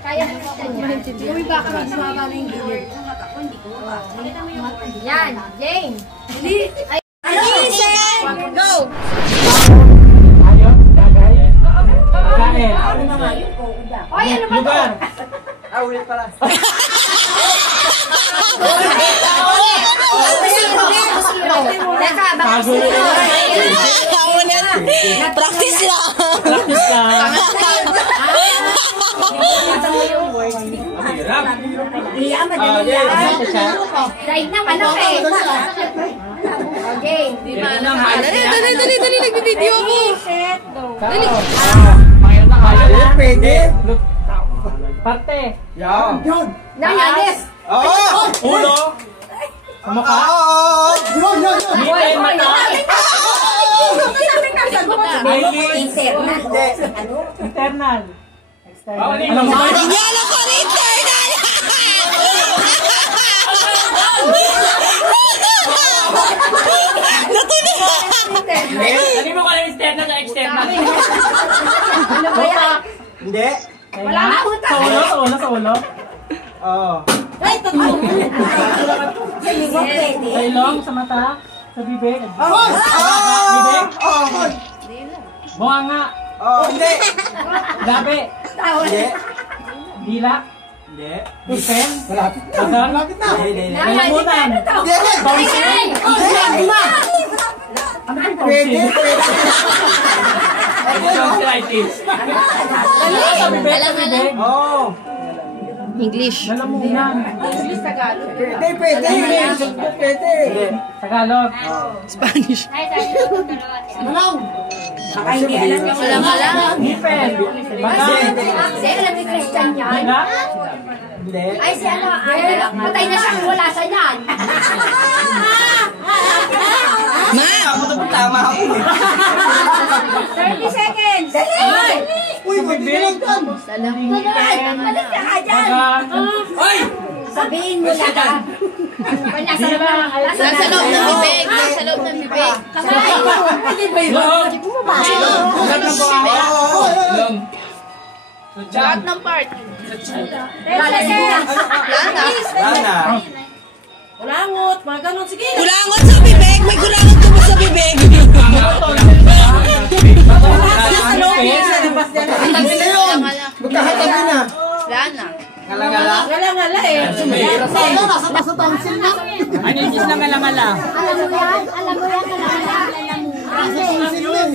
Kaya maintindihan. Uy, baka magsumaba na yung gilid. Yan, Jane. Listen! Go! Ayun, bagay. Kain. Oy, ano ba ito? Ulit pala. Practice lang. Practice lang. Iya, madali yan. Dahil na manok eh. Okay. Dali, nagbibideo ako. Dali. Pwede. Parte. Yan. Nanyanis. Ulo. Mukha. Yun. Internal. External. Alam mo ba? Hindi alam ko rin, internal. Dali mo ka lang external na external. Hindi. Wala na utak. Sa ulo. Oo. Ay, totoo. Sa ilong, sa mata, sa bibig. Bibig? Bunganga. Hindi. Labi. Hindi. Dila. Hindi. Pusen. Malapit na. Malapit na. Hindi. Lalamunan. Tonsil. Ano yung tonsil? Tonsillitis. Sa bibig, sa bibig. Oo. English. Lalamunan. Pwede. Tagalog. Spanish. Baka hindi alam yung Alam. Ngipin. Baga. Si alam ni Christian yan. Dila. Hindi. Ay, si ano, patay na siya kung wala siya yan. Ma! Tama ako. 30 seconds. Dali! Uy, Bibig. Ngipin. Alis ka ka dyan. Baga. Sabihin mo na ka. Nasa Dila. Nasa loob ng bibig. Nasa loob ng bibig. Loob. Loob ng bunganga. Loob. Lahat ng part. Lana. Kulangot, mga ganun. Sige. Kulangot sa bibig. May kulangot ka ba sa bibig? Magkakatabi na. Lana. Ngala-ngala. Ngala-ngala eh. Nasa tonsil na. Ano yung isla ngala-ngala? Alam mo yan? Alam mo yan? Alam mo yan? Nasa tonsil na.